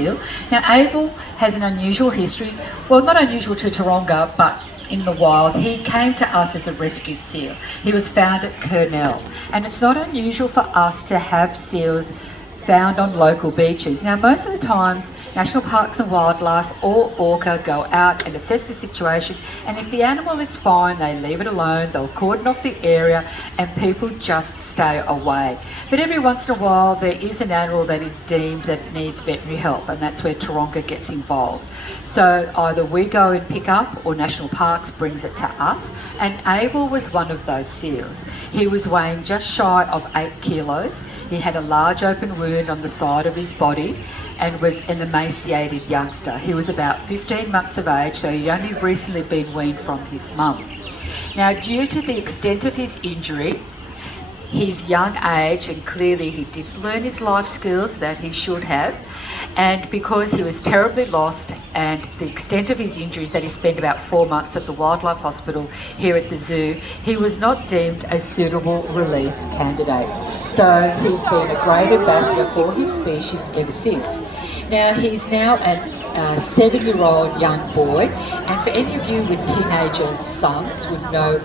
seal. Now Abel has an unusual history, well not unusual to Taronga, but in the wild. He came to us as a rescued seal. He was found at Kurnell, and it's not unusual for us to have seals found on local beaches. Now most of the times National Parks and Wildlife or Orca go out and assess the situation, and if the animal is fine they leave it alone, they'll cordon off the area and people just stay away. But every once in a while there is an animal that is deemed that needs veterinary help, and that's where Taronga gets involved. So either we go and pick up or National Parks brings it to us, and Abel was one of those seals. He was weighing just shy of 8 kilos. He had a large open wound on the side of his body and was an emaciated youngster. He was about 15 months of age, so he'd only recently been weaned from his mum. Now, due to the extent of his injury, his young age, and clearly he didn't learn his life skills that he should have, and because he was terribly lost and the extent of his injuries that he spent about 4 months at the wildlife hospital here at the zoo, he was not deemed a suitable release candidate. So he's been a great ambassador for his species ever since. Now he's now a 7-year-old young boy, and for any of you with teenager sons would know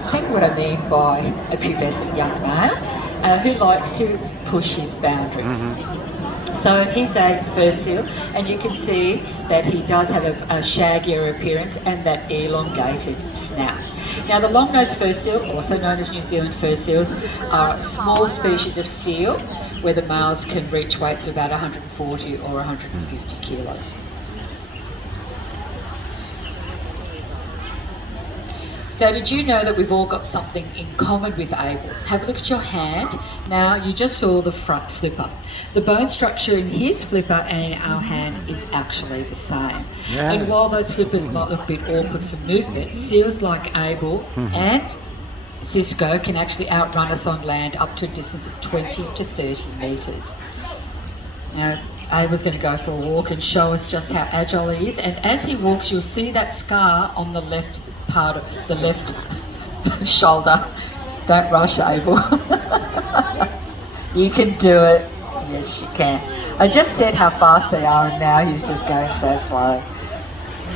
exactly what I mean by a pubescent young male who likes to push his boundaries. So he's a fur seal, and you can see that he does have a shaggier appearance and that elongated snout. Now the long-nosed fur seal, also known as New Zealand fur seals, are a small species of seal where the males can reach weights of about 140 or 150 kilos. So did you know that we've all got something in common with Abel? Have a look at your hand. Now you just saw the front flipper. The bone structure in his flipper and in our hand is actually the same. Yeah. And while those flippers might look a bit awkward for movement, seals like Abel and Cisco can actually outrun us on land up to a distance of 20 to 30 metres. Now, Abel's going to go for a walk and show us just how agile he is, and as he walks you'll see that scar on the left part of the left shoulder. Don't rush, Abel. You can do it. Yes, you can. I just said how fast they are and now he's just going so slow.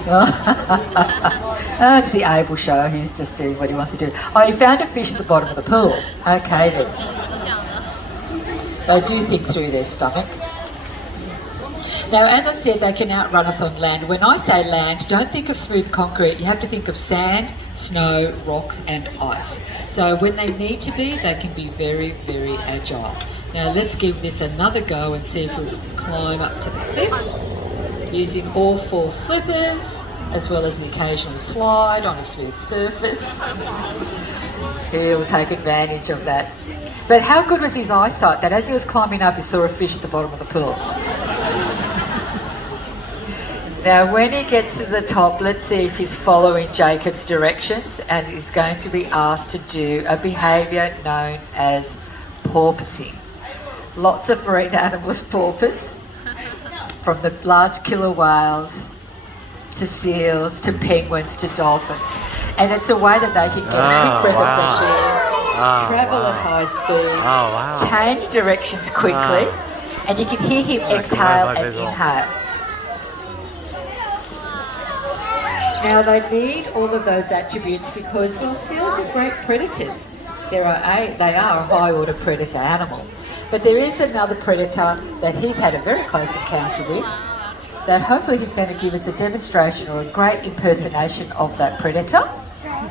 Oh, it's the Abel show. He's just doing what he wants to do. Oh, he found a fish at the bottom of the pool. Okay then. They do think through their stomach. Now, as I said, they can outrun us on land. When I say land, don't think of smooth concrete. You have to think of sand, snow, rocks and ice. So when they need to be, they can be very, very agile. Now let's give this another go and see if we can climb up to the cliff using all 4 flippers, as well as the occasional slide on a smooth surface. He'll take advantage of that. But how good was his eyesight that as he was climbing up, he saw a fish at the bottom of the pool? Now when he gets to the top, let's see if he's following Jacob's directions, and he's going to be asked to do a behaviour known as porpoising. Lots of marine animals porpoise, from the large killer whales to seals to penguins to dolphins. And it's a way that they can get a quick breath of fresh air, travel at high speed, change directions quickly, and you can hear him exhale and inhale. Now they need all of those attributes because, well, seals are great predators. They are a high order predator animal. But there is another predator that he's had a very close encounter with, that hopefully he's going to give us a demonstration or a great impersonation of that predator.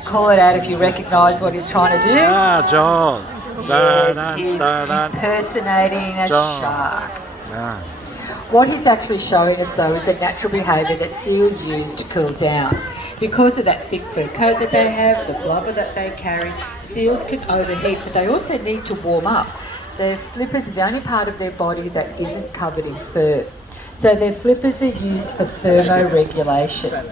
Call it out if you recognise what he's trying to do. Jaws. Yes, he's impersonating a shark. What he's actually showing us though is a natural behaviour that seals use to cool down. Because of that thick fur coat that they have, the blubber that they carry, seals can overheat, but they also need to warm up. Their flippers are the only part of their body that isn't covered in fur. So their flippers are used for thermoregulation.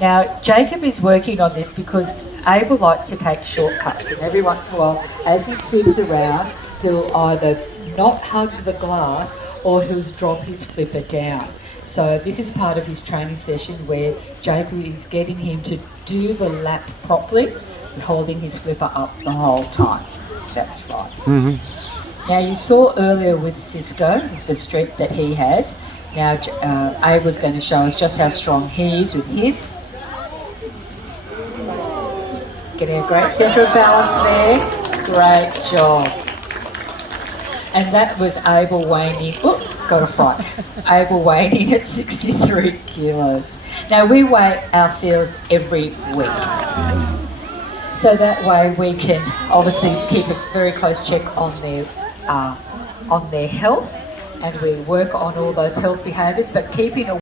Now, Jacob is working on this because Abel likes to take shortcuts, and every once in a while, as he swims around, he'll either not hug the glass or he'll drop his flipper down. So this is part of his training session where Jacob is getting him to do the lap properly and holding his flipper up the whole time. That's right. Now you saw earlier with Cisco, the streak that he has. Now Abe was going to show us just how strong he is with his. Getting a great centre of balance there. Great job. And that was Abel weighing in, got a fright. Abel weighing in at 63 kilos. Now we weigh our seals every week. So that way we can obviously keep a very close check on their health, and we work on all those health behaviours, but keeping a